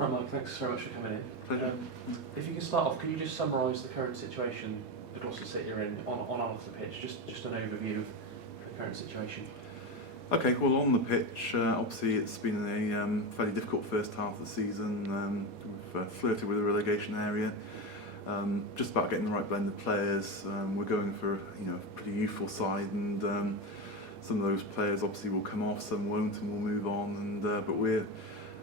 Right, Mike, thanks very much for coming in. Pleasure. If you can start off, can you just summarise the current situation the Gloucester City are in on and off the pitch? Just an overview of the current situation. Okay, well on the pitch, obviously it's been a fairly difficult first half of the season. We've flirted with the relegation area, just about getting the right blend of players. We're going for a pretty youthful side, and some of those players obviously will come off, some won't, and we'll move on. And but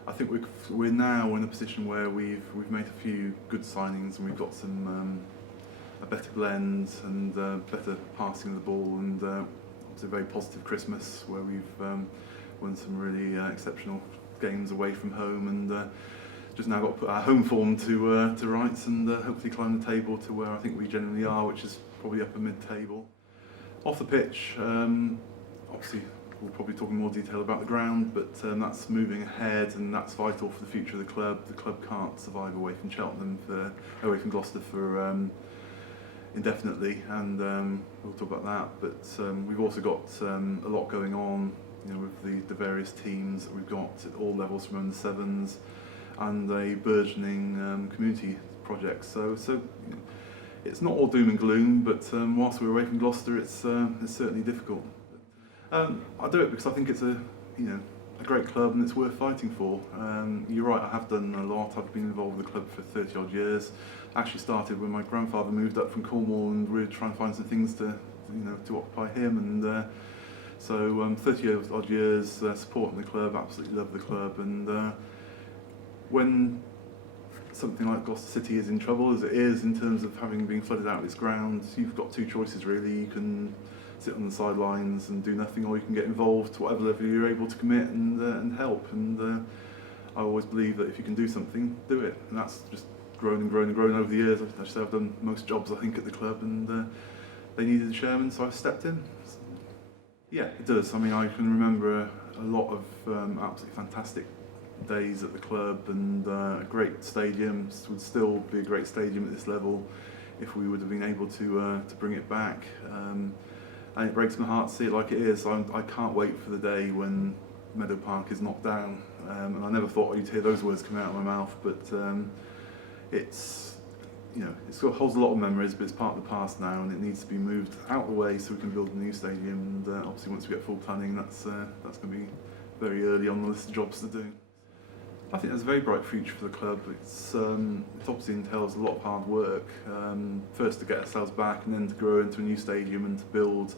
I think we're now in a position where we've made a few good signings, and we've got some a better blend and better passing of the ball, and it's a very positive Christmas where we've won some really exceptional games away from home, and just now got to put our home form to rights, and hopefully climb the table to where I think we generally are, which is probably upper mid-table. Off the pitch, obviously we'll probably talk in more detail about the ground, but that's moving ahead, and that's vital for the future of the club. The club can't survive away from away from Gloucester for indefinitely, and we'll talk about that. But we've also got a lot going on, with the various teams that we've got at all levels from under sevens, and a burgeoning community project. So it's not all doom and gloom, but whilst we're away from Gloucester, it's certainly difficult. I do it because I think it's a great club and it's worth fighting for. You're right, I have done a lot. I've been involved with the club for 30 odd years. I actually started when my grandfather moved up from Cornwall, and we were trying to find some things to occupy him, and so 30 odd years supporting the club, absolutely love the club. And when something like Gloucester City is in trouble, as it is in terms of having been flooded out of its ground, you've got two choices really. You can sit on the sidelines and do nothing, or you can get involved to whatever level you're able to commit and help. And I always believe that if you can do something, do it. And that's just grown and grown and grown over the years. I've done most jobs I think at the club, and they needed a chairman, so I stepped in. Yeah, it does. I mean, I can remember a lot of absolutely fantastic days at the club, and a great stadium. It would still be a great stadium at this level if we would have been able to bring it back. And it breaks my heart to see it like it is. I can't wait for the day when Meadow Park is knocked down. And I never thought you'd hear those words come out of my mouth, but it holds a lot of memories, but it's part of the past now, and it needs to be moved out of the way so we can build a new stadium. And obviously once we get full planning, that's going to be very early on the list of jobs to do. I think there's a very bright future for the club. It obviously entails a lot of hard work, first to get ourselves back, and then to grow into a new stadium and to build.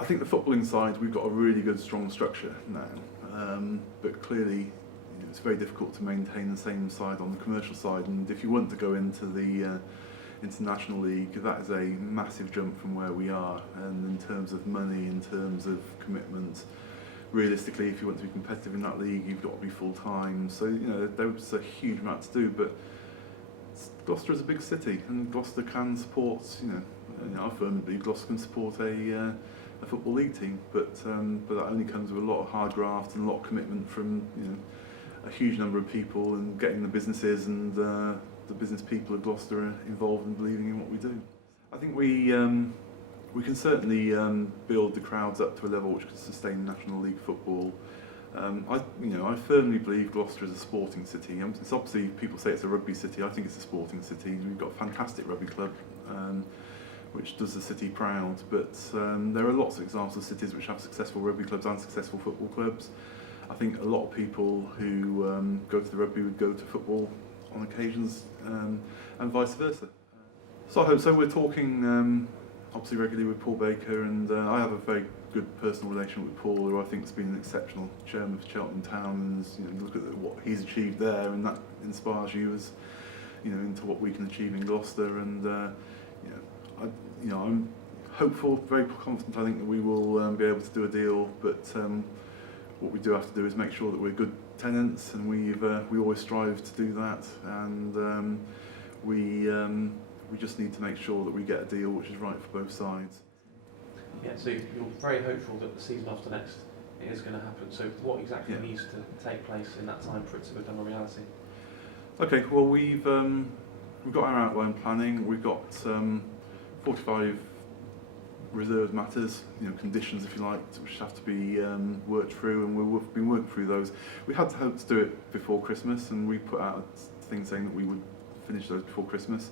I think the footballing side, we've got a really good, strong structure now, but clearly it's very difficult to maintain the same side on the commercial side. And if you want to go into the International League, that is a massive jump from where we are, and in terms of money, in terms of commitment. Realistically, if you want to be competitive in that league, you've got to be full-time. So, there's a huge amount to do, but Gloucester is a big city, and Gloucester can support, I firmly believe Gloucester can support a football league team, but that only comes with a lot of hard graft and a lot of commitment from, a huge number of people, and getting the businesses and the business people of Gloucester involved and believing in what we do. I think we can certainly build the crowds up to a level which can sustain National League football. I firmly believe Gloucester is a sporting city. It's obviously, people say it's a rugby city. I think it's a sporting city. We've got a fantastic rugby club, which does the city proud. But there are lots of examples of cities which have successful rugby clubs and successful football clubs. I think a lot of people who go to the rugby would go to football on occasions, and vice versa. So I hope so. We're talking obviously regularly with Paul Baker, and I have a very good personal relation with Paul, who I think has been an exceptional chairman for Cheltenham Town. And look at what he's achieved there, and that inspires you as into what we can achieve in Gloucester. And I'm hopeful, very confident. I think that we will be able to do a deal, but what we do have to do is make sure that we're good tenants, and we always strive to do that. And we just need to make sure that we get a deal which is right for both sides. Yeah, so you're very hopeful that the season after next it is going to happen. So what exactly needs to take place in that time for it to become a reality? Okay, well we've got our outline planning. We've got 45 reserve matters, conditions if you like, which have to be worked through, and we've been working through those. We had to hope to do it before Christmas, and we put out a thing saying that we would finish those before Christmas.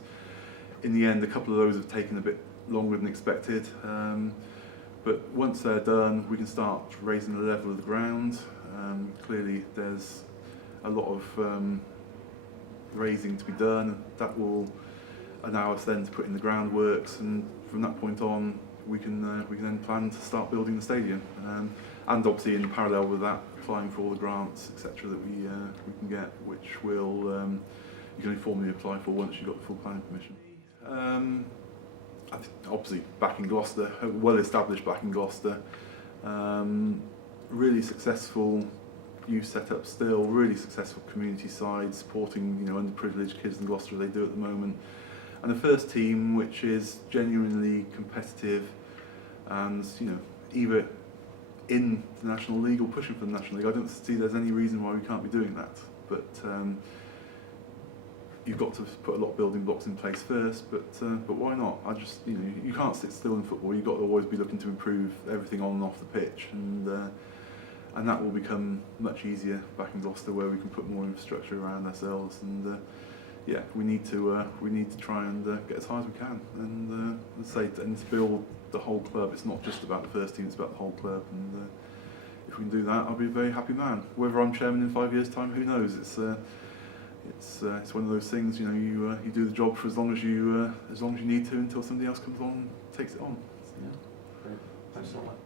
In the end, a couple of those have taken a bit longer than expected, but once they're done, we can start raising the level of the ground. Clearly, there's a lot of raising to be done. That will allow us then to put in the groundworks, and from that point on, we can then plan to start building the stadium. And obviously, in parallel with that, applying for all the grants, etc., that we can get, which will you can only formally apply for once you've got the full planning permission. I think obviously back in Gloucester, well established back in Gloucester, really successful youth setup still, really successful community side, supporting underprivileged kids in Gloucester as they do at the moment, and a first team which is genuinely competitive and either in the National League or pushing for the National League. I don't see there's any reason why we can't be doing that, but you've got to put a lot of building blocks in place first, but why not? You can't sit still in football. You've got to always be looking to improve everything on and off the pitch, and that will become much easier back in Gloucester, where we can put more infrastructure around ourselves, and yeah, we need to try and get as high as we can, and to build the whole club. It's not just about the first team; it's about the whole club, and if we can do that, I'll be a very happy man. Whether I'm chairman in 5 years' time, who knows? It's one of those things. You do the job for as long as you need to, until somebody else comes along and takes it on. Yeah, great. Thanks a lot.